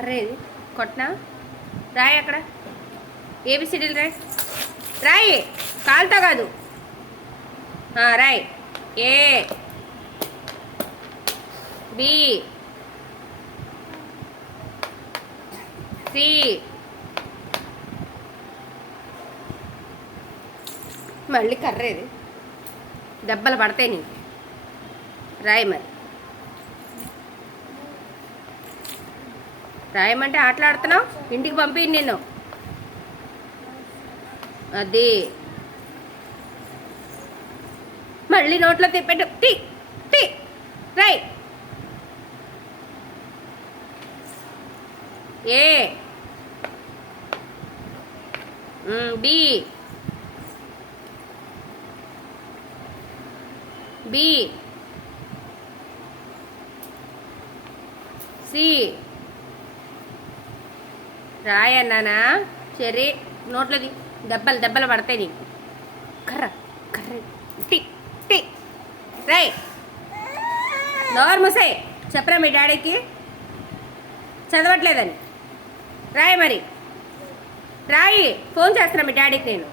కర్రేది కొట్నా రాయి అక్కడ ఏబిసిడీలు రాయి రాయి కాలుతో కాదు రాయి ఏ బి సి మళ్ళీ కర్రేది దెబ్బలు పడతాయి నీకు రాయి మరి రాయమంటే ఆటలాడుతున్నావు ఇంటికి పంపి నేను అది మళ్ళీ నోట్లో తిప్పెట్టు టీ టీ రాయ్ ఏ బి బి సి రాయన్నానా చెర్రీ నోట్లోది దెబ్బలు పడతాయి నీకు కర్ర కర్ర టీ టీ రాయ్ నోరు మూసే చెప్పరా మీ డాడీకి చదవట్లేదని రాయి మరి రాయి ఫోన్ చేస్తున్నా మీ డాడీకి నేను